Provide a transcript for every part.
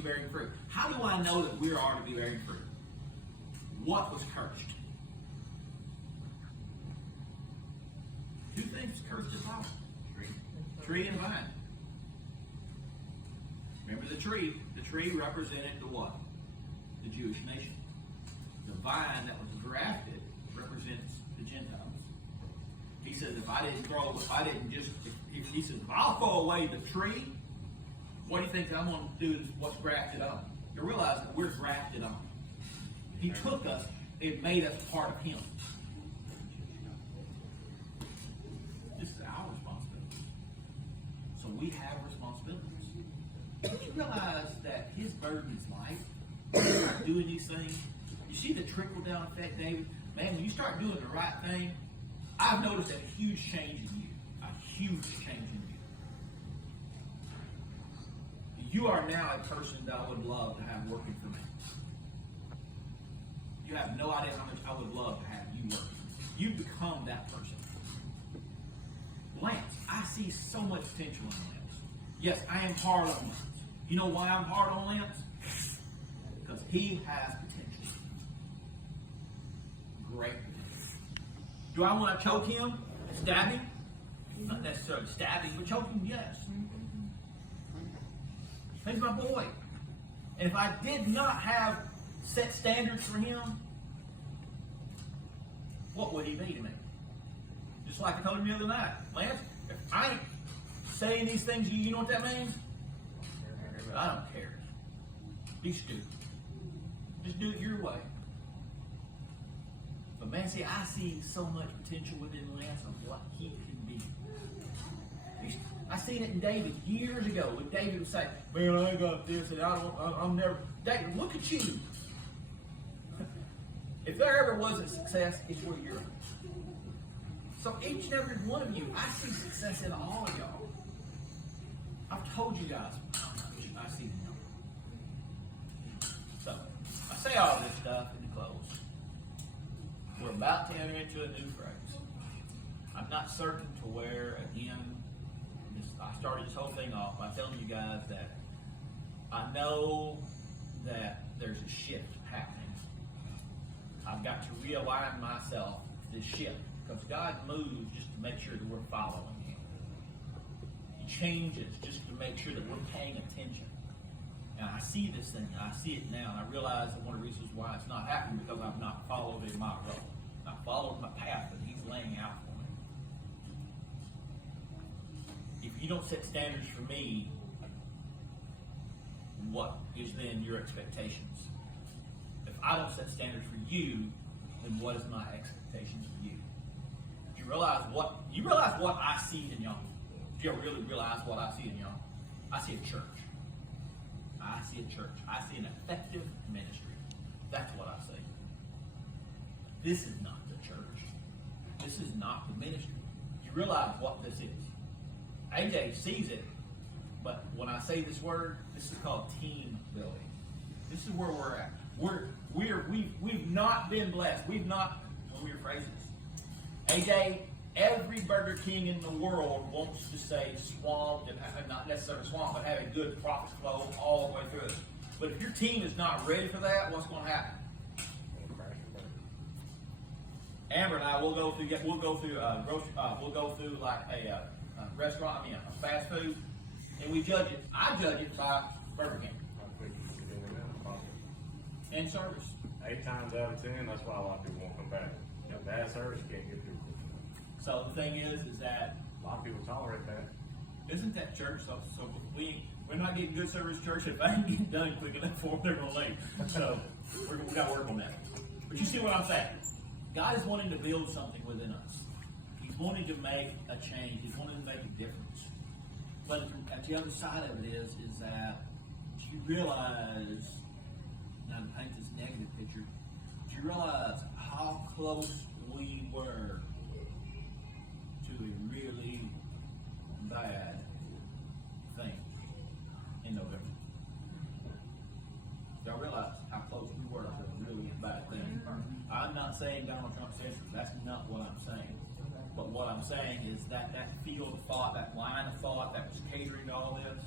bearing fruit. How do I know that we are to be bearing fruit? What was cursed? Two things cursed in the Bible. Tree and vine. Remember the tree? The tree represented the what? The Jewish nation. The vine that was grafted represents the Gentiles. He says, if I'll throw away the tree, what do you think I'm going to do is what's grafted on? You realize that we're grafted on. He took us and made us part of Him. This is our responsibility. So we have responsibilities. Don't you realize that His burden is light? Doing these things. You see the trickle down effect, David? Man, when you start doing the right thing, I've noticed a huge change in you. A huge change in you. You are now a person that I would love to have working for me. You have no idea how much I would love to have you working. You've become that person. Lance, I see so much potential in Lance. Yes, I am hard on Lance. You know why I'm hard on Lance? Because he has potential. Great potential. Do I want to choke him? Stab him? Not necessarily stab him, but choke him, yes. He's my boy. And if I did not have set standards for him, what would he be to me? Just like I told him the other night. Lance, if I ain't saying these things, you know what that means? I don't care. Be stupid. Just do it your way. But man, see, I see so much potential within Lance of what he can be. I seen it in David years ago when David would say, man, I ain't got this and I'm never. David, look at you. If there ever was a success, it's where you're at. So each and every one of you, I see success in all of y'all. I've told you guys, I see them. So, I say all this stuff in the close. We're about to enter into a new phrase. I'm not certain to where, again, I started this whole thing off by telling you guys that I know that there's a shift happening. I've got to realign myself to this shift because God moves just to make sure that we're following Him. He changes just to make sure that we're paying attention. And I see this thing, and I see it now, and I realize that one of the reasons why it's not happening because I've not followed in my road. I've followed my path that He's laying out for me. If you don't set standards for me, what is then your expectations? If I don't set standards for you, then what is my expectations for you? Do you realize what I see in y'all? Do you really realize what I see in y'all? I see a church. I see a church. I see an effective ministry. That's what I see. This is not the church. This is not the ministry. You realize what this is. AJ sees it, but when I say this word, this is called team building. This is where we're at. We've not been blessed. We've not, let me rephrase this. AJ, every Burger King in the world wants to say swamped, and not necessarily swamped, but have a good profit flow all the way through it. But if your team is not ready for that, what's going to happen? Amber and I will go through like a restaurant, a fast food, and we judge it. I judge it by Burger King and service. 8 times out of 10, that's why a lot of people won't come back. Bad service, you can't get people. So the thing is that A lot of people tolerate that. isn't that church? So we're not getting good service church. If I ain't getting done quick enough for them, they're gonna leave. So we got to work on that. But you see what I'm saying? God is wanting to build something within us. He's wanting to make a change. He's wanting to make a difference. But at the other side of it is that do you realize, now to paint this negative picture, do you realize how close we were to a really bad thing in November? Do y'all realize how close we were to a really bad thing? I'm not saying Donald Trump's history. That's not what I'm saying. But what I'm saying is that field of thought, that line of thought that was catering to all this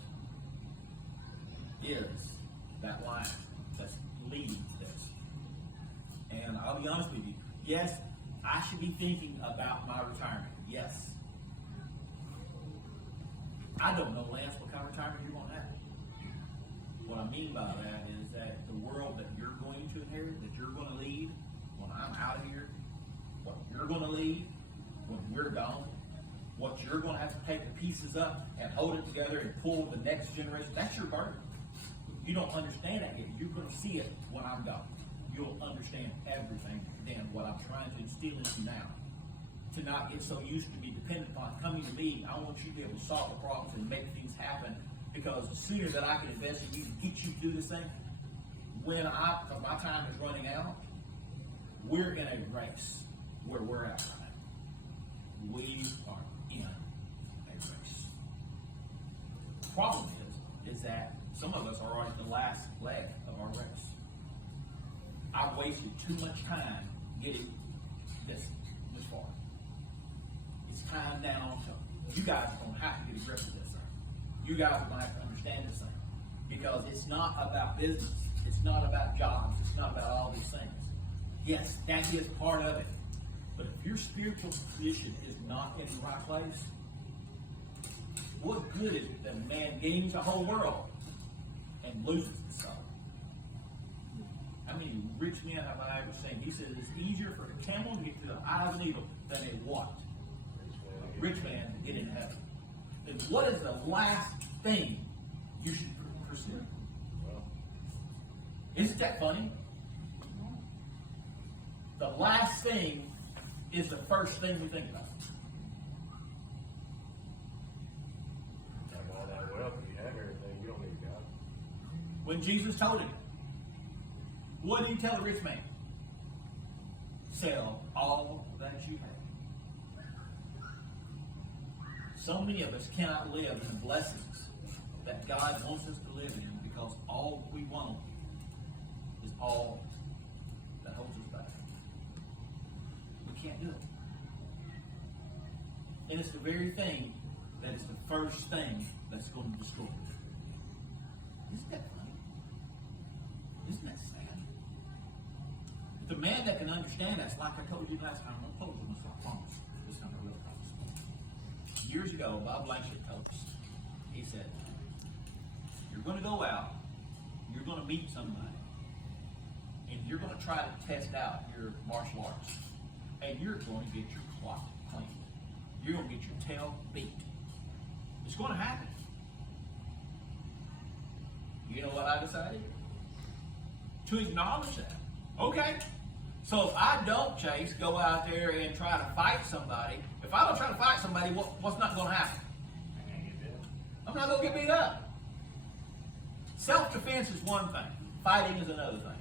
is that line that's leading this. And I'll be honest with you. Yes, I should be thinking about my retirement. Yes. I don't know, Lance, what kind of retirement you're going to have. What I mean by that is that the world that you're going to inherit, that you're going to lead when I'm out of here, what you're going to lead when we're gone, what you're going to have to take the pieces up and hold it together and pull the next generation, that's your burden. You don't understand that yet. You're going to see it when I'm gone. You'll understand everything then, what I'm trying to instill in you now. To not get so used to be dependent upon coming to me, I want you to be able to solve the problems and make things happen, because the sooner that I can invest in you to get you to do this thing, because my time is running out, we're in a race where we're at right now. We are in a race. The problem is that some of us are already the last leg of our race. I've wasted too much time getting this far. It's time now to, you guys are going to have to get a grip of this thing. You guys are going to have to understand this thing. Because it's not about business. It's not about jobs. It's not about all these things. Yes, that is part of it. But if your spiritual position is not in the right place, what good is it that a man gains the whole world and loses his soul? How many rich men have I ever seen? He said it's easier for a camel to get to the eye of a needle than a what? A rich man to get into heaven. Then what is the last thing you should pursue? Isn't that funny? The last thing is the first thing we think about. Have all that wealth, you have everything, you don't need God. When Jesus told him, what did he tell the rich man? Sell all that you have. So many of us cannot live in the blessings that God wants us to live in because all we want is all that holds us back. We can't do it. And it's the very thing that is the first thing that's going to destroy it. Isn't that funny? Isn't that sad? The man that can understand that's like I told you last time. I'm going to close with myself. I promise. This time I really promise. Years ago, Bob Blanchett told us, he said, you're going to go out, you're going to meet somebody, and you're going to try to test out your martial arts. And you're going to get your clock cleaned. You're going to get your tail beat. It's going to happen. You know what I decided? To acknowledge that. Okay. So if I don't, Chase, go out there and try to fight somebody, if I don't try to fight somebody, what's not going to happen? I'm not going to get beat up. Self-defense is one thing. Fighting is another thing.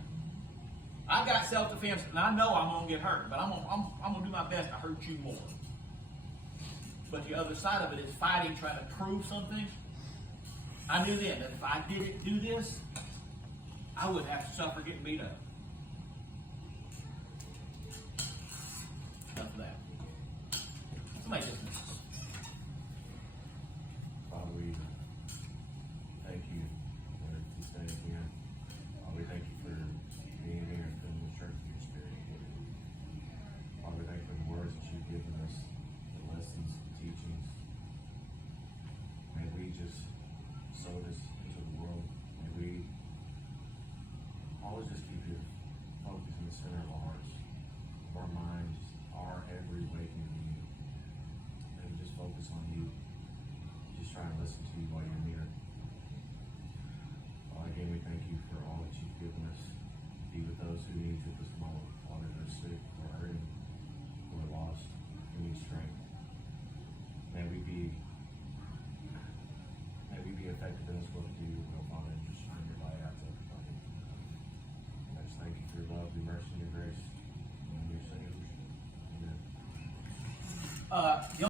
I've got self-defense, and I know I'm going to get hurt, but I'm going to do my best to hurt you more. But the other side of it is fighting, trying to prove something. I knew then that if I didn't do this, I would have to suffer getting beat up. Enough of that. Somebody just misses. Father, we thank you for this day again. Father, we thank you for being here and filling the church with your spirit. Father, we thank you for the words that you've given us, the lessons, the teachings. May we just sow this into the world. May we always just keep your focus in the center of our hearts, of our minds, our every waking being. May we just focus on you. Just try and listen to you while you're near. Again, we thank you for all that you've given us. Be with those who need you at this moment. Father, who are sick, who are hurting, who are lost, who need strength. May we be effective in this work to do your will, Father, and just shine your light out to everybody. I just thank you for your love, your mercy, and your grace. In your Savior. Amen.